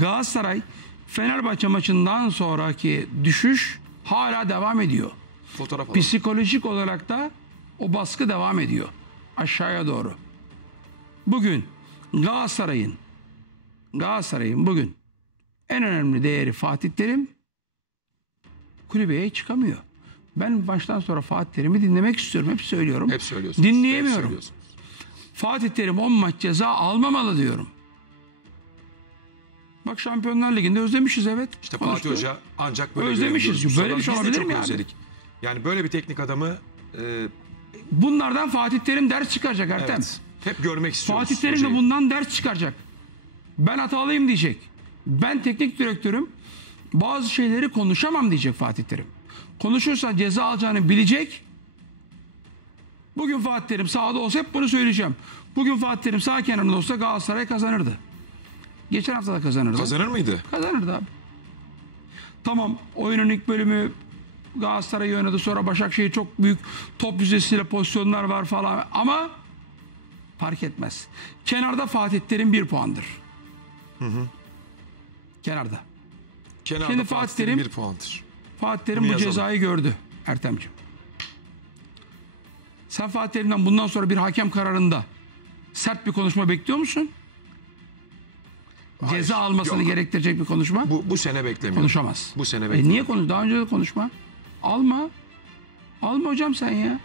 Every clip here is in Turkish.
Galatasaray Fenerbahçe maçından sonraki düşüş hala devam ediyor. Fotoğraf alalım. Psikolojik olarak da o baskı devam ediyor. Aşağıya doğru. Bugün Galatasaray'ın Galatasaray'ın bugün en önemli değeri Fatih Terim kulübeye çıkamıyor. Ben baştan sonra Fatih Terim'i dinlemek istiyorum. Hep söylüyorum. Hep söylüyorsunuz. Dinleyemiyorum. Hep. Fatih Terim 10 maç ceza almamalı diyorum. Bak Şampiyonlar Ligi'nde özlemişiz evet. İşte. Fatih Hoca ancak böyle Özlemişiz. görebiliyoruz. Böyle bir şey de olabilir mi abi? özledik. Yani böyle bir teknik adamı e, Bunlardan Fatih Terim ders çıkaracak Ertem. evet, hep görmek istiyoruz. Fatih Terim de hocayı. bundan ders çıkaracak. Ben hatalıyım diyecek. Ben teknik direktörüm. Bazı şeyleri konuşamam diyecek Fatih Terim. Konuşursa ceza alacağını bilecek. Bugün Fatih Terim sahada olsa hep bunu söyleyeceğim. Bugün Fatih Terim sağ kenarında olsa Galatasaray kazanırdı. Geçen hafta da kazanırdı. Kazanır mıydı? Kazanırdı abi. Tamam oyunun ilk bölümü Galatasaray oynadı sonra Başakşehir çok büyük top yüzdesiyle pozisyonlar var falan ama fark etmez. Kenarda Fatih Terim bir puandır. Kenarda. Kenarda Şimdi Fatih Fatih Terim Terim- bir puandır. Fatih Terim Bunu bu yazalım. cezayı gördü Ertemciğim. Sen Fatih Terim'den bundan sonra bir hakem kararında sert bir konuşma bekliyor musun? Ceza almasını yok. gerektirecek bir konuşma. Bu, bu sene beklemiyorum. Konuşamaz. Bu sene E beklemiyorum. niye konuş? Daha önce de konuşma. Alma. Alma hocam sen ya.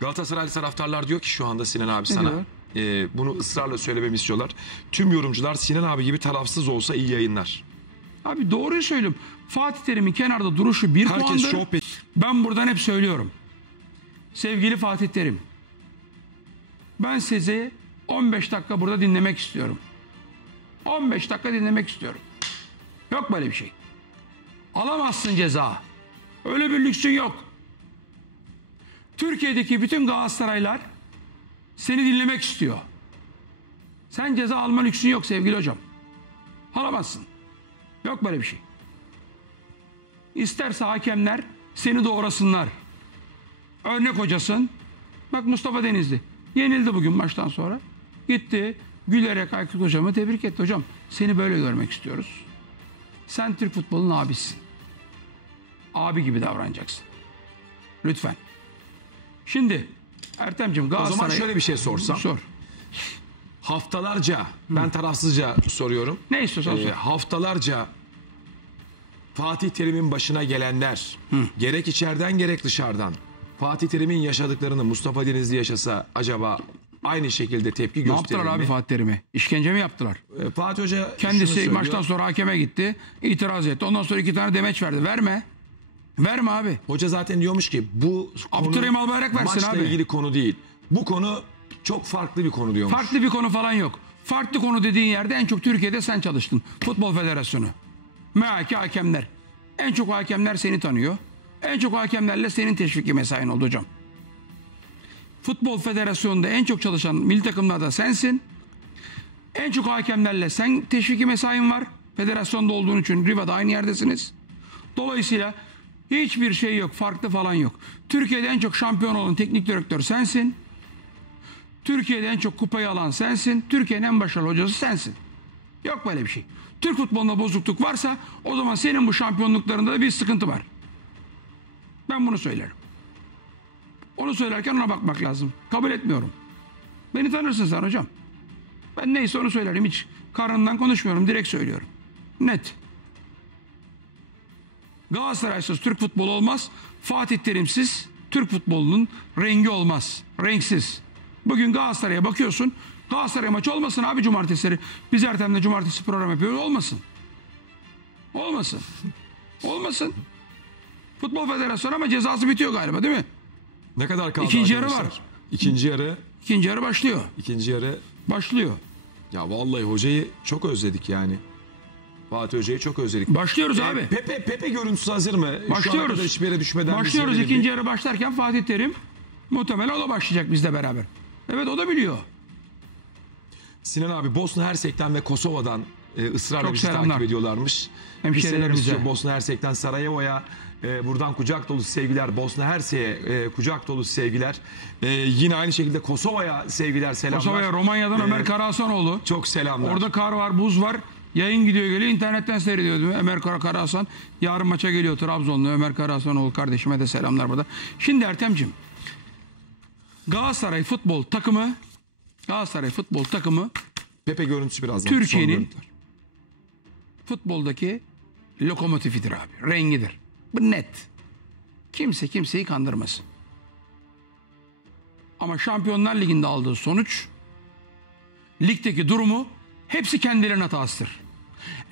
Galatasaraylı taraftarlar diyor ki şu anda Sinan abi sana. diyor? e, bunu ısrarla söylememi istiyorlar. Tüm yorumcular Sinan abi gibi tarafsız olsa iyi yayınlar. Abi doğruyu söylüyorum. Fatih Terim'in kenarda duruşu bir Herkes puandır. şov pe- Ben buradan hep söylüyorum. Sevgili Fatih Terim. Ben sizi 15 dakika burada dinlemek istiyorum. 15 dakika dinlemek istiyorum. Yok böyle bir şey. Alamazsın ceza. Öyle bir lüksün yok. Türkiye'deki bütün Galatasaraylar seni dinlemek istiyor. Sen ceza alma lüksün yok sevgili hocam. Alamazsın. Yok böyle bir şey. İsterse hakemler seni doğrasınlar. Örnek hocasın. Bak Mustafa Denizli. Yenildi bugün maçtan sonra. Gitti. Gülerek Aykut hocamı tebrik etti. Hocam seni böyle görmek istiyoruz. Sen Türk futbolunun abisisin. Abi gibi davranacaksın. Lütfen. Şimdi Ertem'cim O Galatasaray... zaman şöyle bir şey sorsam. Sor. Haftalarca ben tarafsızca soruyorum. Ne istiyorsan Ee, sor. haftalarca Fatih Terim'in başına gelenler gerek içeriden gerek dışarıdan Fatih Terim'in yaşadıklarını Mustafa Denizli yaşasa acaba aynı şekilde tepki Ne gösterir yaptılar mi? abi Fatih Terim'i? İşkence mi yaptılar? Ee, Fatih Hoca Kendisi maçtan sonra hakeme gitti. itiraz etti. Ondan sonra iki tane demeç verdi. Verme. Verme abi. Hoca zaten diyormuş ki bu konu Abdurrahim Albayrak versin maçla abi. ilgili konu değil. Bu konu çok farklı bir konu diyormuş. Farklı bir konu falan yok. Farklı konu dediğin yerde en çok Türkiye'de sen çalıştın. Futbol Federasyonu. MHK hakemler. En çok hakemler seni tanıyor. En çok hakemlerle senin teşviki mesain oldu hocam. Futbol Federasyonu'nda en çok çalışan milli takımlarda sensin. En çok hakemlerle sen teşviki mesain var. Federasyonda olduğun için Riva'da aynı yerdesiniz. Dolayısıyla hiçbir şey yok. Farklı falan yok. Türkiye'de en çok şampiyon olan teknik direktör sensin. Türkiye'de en çok kupayı alan sensin. Türkiye'nin en başarılı hocası sensin. Yok böyle bir şey. Türk futbolunda bozukluk varsa o zaman senin bu şampiyonluklarında da bir sıkıntı var. Ben bunu söylerim. Onu söylerken ona bakmak lazım. Kabul etmiyorum. Beni tanırsın sen hocam. Ben neyse onu söylerim. Hiç karnından konuşmuyorum. Direkt söylüyorum. Net. Galatasaraysız Türk futbolu olmaz. Fatih Terimsiz Türk futbolunun rengi olmaz. Renksiz. Bugün Galatasaray'a bakıyorsun. Galatasaray maçı olmasın abi cumartesileri. Biz Ertem'le cumartesi program yapıyoruz. Olmasın. Olmasın. Olmasın. Futbol Federasyonu ama cezası bitiyor galiba değil mi? Ne kadar kaldı İkinci yarı arkadaşlar? var. İkinci yarı, İkinci yarı başlıyor. ikinci yarı. Başlıyor. Ya vallahi hocayı çok özledik yani. Fatih Hoca'yı çok özledik. Başlıyoruz abi. Pepe Pepe görüntüsü hazır mı? Şu ana Başlıyoruz. kadar hiçbir yere düşmeden Başlıyoruz izleyelim ikinci yarı başlarken Fatih Terim muhtemelen o da başlayacak bizle beraber. Evet o da biliyor. Sinan abi Bosna Hersek'ten ve Kosova'dan e, ısrarla Çok bizi selamlar. takip ediyorlarmış. Bir selam istiyor Bosna Hersek'ten Sarajevo'ya e, buradan kucak dolusu sevgiler. Bosna Hersek'e e, kucak dolusu sevgiler. E, yine aynı şekilde Kosova'ya sevgiler selamlar. Kosova'ya Romanya'dan Ee, Ömer Karahasanoğlu. Çok selamlar. Orada kar var, buz var. Yayın gidiyor geliyor internetten seyrediyordum. Ömer Kara Karahasan yarın maça geliyor Trabzonlu Ömer Karahasanoğlu kardeşime de selamlar burada. Şimdi Ertem'cim Galatasaray futbol takımı Galatasaray futbol takımı Pepe görüntüsü birazdan. Türkiye'nin- futboldaki lokomotifidir abi. Rengidir. Bu net. Kimse kimseyi kandırmasın. Ama Şampiyonlar Ligi'nde aldığı sonuç ligdeki durumu hepsi kendilerinin hatasıdır.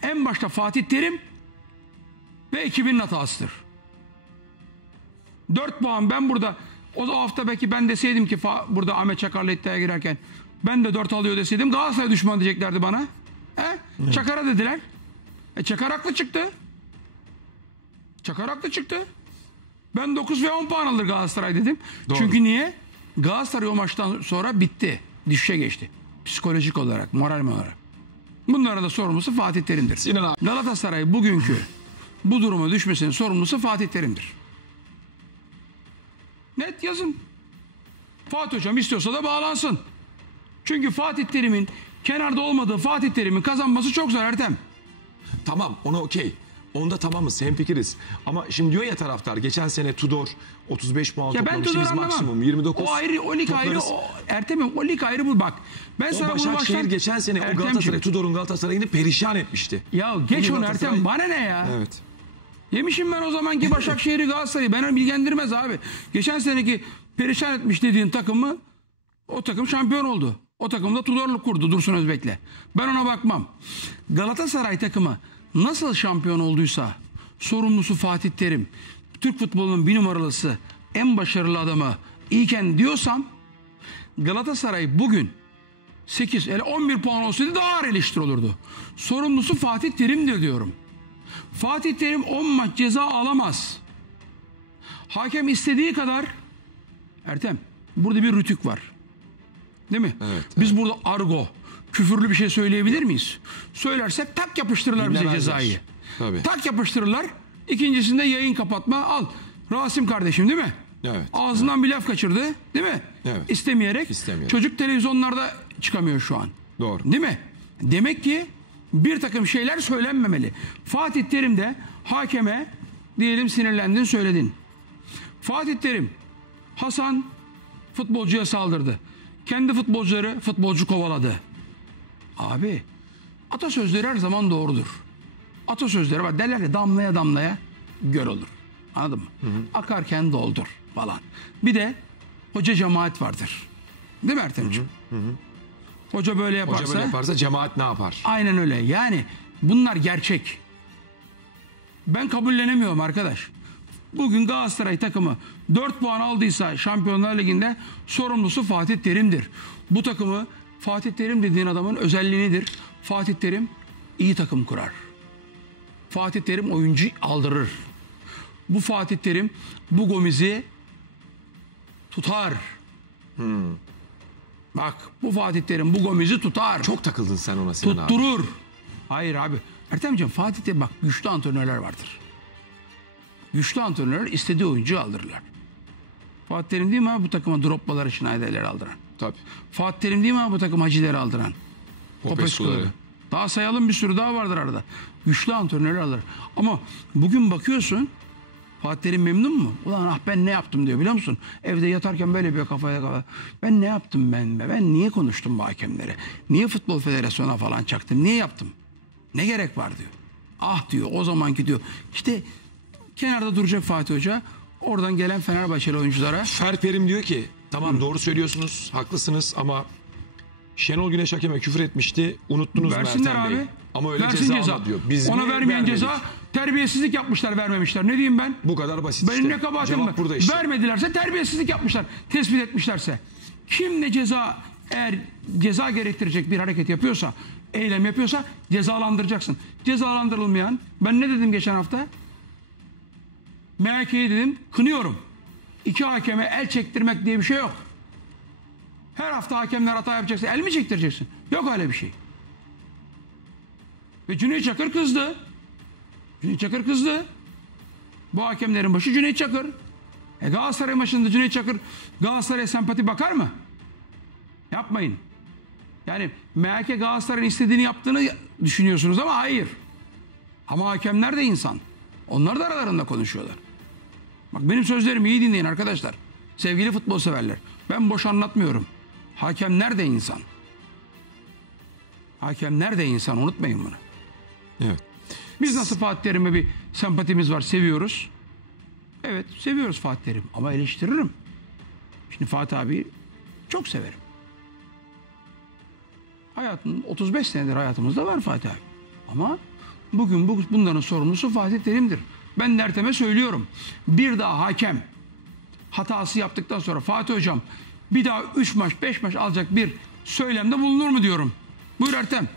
En başta Fatih Terim ve ekibinin hatasıdır. 4 puan ben burada o hafta belki ben deseydim ki burada Ahmet Çakar'la iddiaya girerken ben de 4 alıyor deseydim Galatasaray düşman diyeceklerdi bana. He? Çakar'a dediler. E Çakar haklı çıktı. Çakar haklı çıktı. Ben 9 ve 10 puan alır Galatasaray dedim. Doğru. Çünkü niye? Galatasaray o maçtan sonra bitti. Düşüşe geçti. Psikolojik olarak, moral olarak. Bunların da sorumlusu Fatih Terim'dir. Sinan abi. Galatasaray bugünkü bu duruma düşmesinin sorumlusu Fatih Terim'dir. Net yazın. Fatih Hocam istiyorsa da bağlansın. Çünkü Fatih Terim'in kenarda olmadığı Fatih Terim'in kazanması çok zor Ertem. Tamam ona okey. Onda tamamız hemfikiriz. Ama şimdi diyor ya taraftar geçen sene Tudor 35 puan Ya ben Tudor anlamam. maksimum 29. O ayrı, o lig ayrı, toplarız. o, Ertem'im o lig ayrı bu bak. Ben O sana bunu Başakşehir baştan... geçen sene o Ertemciğim, Galatasaray Tudor'un Galatasaray'ını perişan etmişti. Ya geç Bugün onu Galatasaray- Ertem bana ne ya? Evet. Yemişim ben o zamanki Başakşehir'i Galatasaray'ı. Beni bilgilendirmez abi. Geçen seneki perişan etmiş dediğin takımı o takım şampiyon oldu. O takımda Tudorluk kurdu Dursun Özbek'le. Ben ona bakmam. Galatasaray takımı nasıl şampiyon olduysa sorumlusu Fatih Terim, Türk futbolunun bir numaralısı, en başarılı adamı iyiken diyorsam Galatasaray bugün 8, ele 11 puan olsaydı daha ağır eleştiri olurdu. Sorumlusu Fatih Terim'dir diyorum. Fatih Terim 10 maç ceza alamaz. Hakem istediği kadar Ertem burada bir rütük var. Değil mi? Evet, Biz burada argo, küfürlü bir şey söyleyebilir miyiz? Söylersek tak yapıştırırlar bize Dinlemezler. cezayı. Tabii. Tak yapıştırırlar. İkincisinde yayın kapatma al. Rasim kardeşim değil mi? Evet, Ağzından bir laf kaçırdı değil mi? Evet. İstemeyerek. İstemeyerek. Çocuk televizyonlarda çıkamıyor şu an. Doğru. Değil mi? Demek ki bir takım şeyler söylenmemeli. Fatih Terim de hakeme diyelim sinirlendin söyledin. Fatih Terim Hasan futbolcuya saldırdı. Kendi futbolcuları futbolcu kovaladı. Abi atasözleri her zaman doğrudur. Atasözleri var. Derler ya damlaya damlaya göl olur. Anladın mı? Akarken doldur falan. Bir de hoca cemaat vardır. Değil mi Ertemciğim? Hoca böyle yaparsa. Hoca böyle yaparsa cemaat ne yapar? Aynen öyle. Yani bunlar gerçek. Ben kabullenemiyorum arkadaş. Bugün Galatasaray takımı 4 puan aldıysa Şampiyonlar Ligi'nde sorumlusu Fatih Terim'dir. Bu takımı Fatih Terim dediğin adamın özelliğidir. Fatih Terim iyi takım kurar. Fatih Terim oyuncu aldırır. Bu Fatih Terim bu Gomez'i tutar. Bak bu Fatih Terim bu Gomez'i tutar. Çok takıldın sen ona Sinan abi. Tutturur. Hayır abi. Ertemciğim Fatih'te bak güçlü antrenörler vardır. Güçlü antrenörler istediği oyuncuyu aldırırlar. Fatih Terim değil mi abi bu takıma droppaları Schneider'leri aldıran? Tabii. Fatih Terim değil mi abi bu takıma Hacileri aldıran? Popescu'ları. Daha sayalım bir sürü daha vardır arada. Güçlü antrenörler alır. Ama bugün bakıyorsun Fatih Terim memnun mu? Ulan ah ben ne yaptım diyor biliyor musun? Evde yatarken böyle bir kafaya kafa. Ben ne yaptım ben be? Ben niye konuştum bu hakemlere? Niye futbol federasyona falan çaktım? Niye yaptım? Ne gerek var diyor. Ah diyor o zamanki diyor. İşte kenarda duracak Fatih Hoca. Oradan gelen Fenerbahçeli oyunculara Ferperim diyor ki tamam doğru söylüyorsunuz haklısınız ama Şenol Güneş hakeme küfür etmişti. Unuttunuz versinler Mertem Bey. abi. Ama öyle Versin ceza, alma diyor. Biz Ona niye vermeyen vermedik? ceza terbiyesizlik yapmışlar vermemişler. Ne diyeyim ben? Bu kadar basit Benim işte. ne kabahatim Cevap var? burada işte. Vermedilerse terbiyesizlik yapmışlar. Tespit etmişlerse. Kim ne ceza eğer ceza gerektirecek bir hareket yapıyorsa, eylem yapıyorsa cezalandıracaksın. Cezalandırılmayan ben ne dedim geçen hafta? MHK'yi dedim kınıyorum. İki hakeme el çektirmek diye bir şey yok. Her hafta hakemler hata yapacaksa el mi çektireceksin? Yok öyle bir şey. Ve Cüneyt Çakır kızdı. Cüneyt Çakır kızdı. Bu hakemlerin başı Cüneyt Çakır. E Galatasaray maçında Cüneyt Çakır Galatasaray'a sempati bakar mı? Yapmayın. Yani MHK Galatasaray'ın istediğini yaptığını düşünüyorsunuz ama hayır. Ama hakemler de insan. Onlar da aralarında konuşuyorlar. Bak benim sözlerimi iyi dinleyin arkadaşlar. Sevgili futbol severler. Ben boş anlatmıyorum. Hakemler de insan. Hakemler de insan unutmayın bunu. Evet. Biz nasıl Fatih Terim'e bir sempatimiz var, seviyoruz. Evet, seviyoruz Fatih Terim ama eleştiririm. Şimdi Fatih abi çok severim. Hayatın 35 senedir hayatımızda var Fatih abi. Ama bugün bu, bunların sorumlusu Fatih Terim'dir. Ben Ertem'e söylüyorum. Bir daha hakem hatası yaptıktan sonra Fatih Hocam bir daha 3 maç 5 maç alacak bir söylemde bulunur mu diyorum. Buyur Ertem.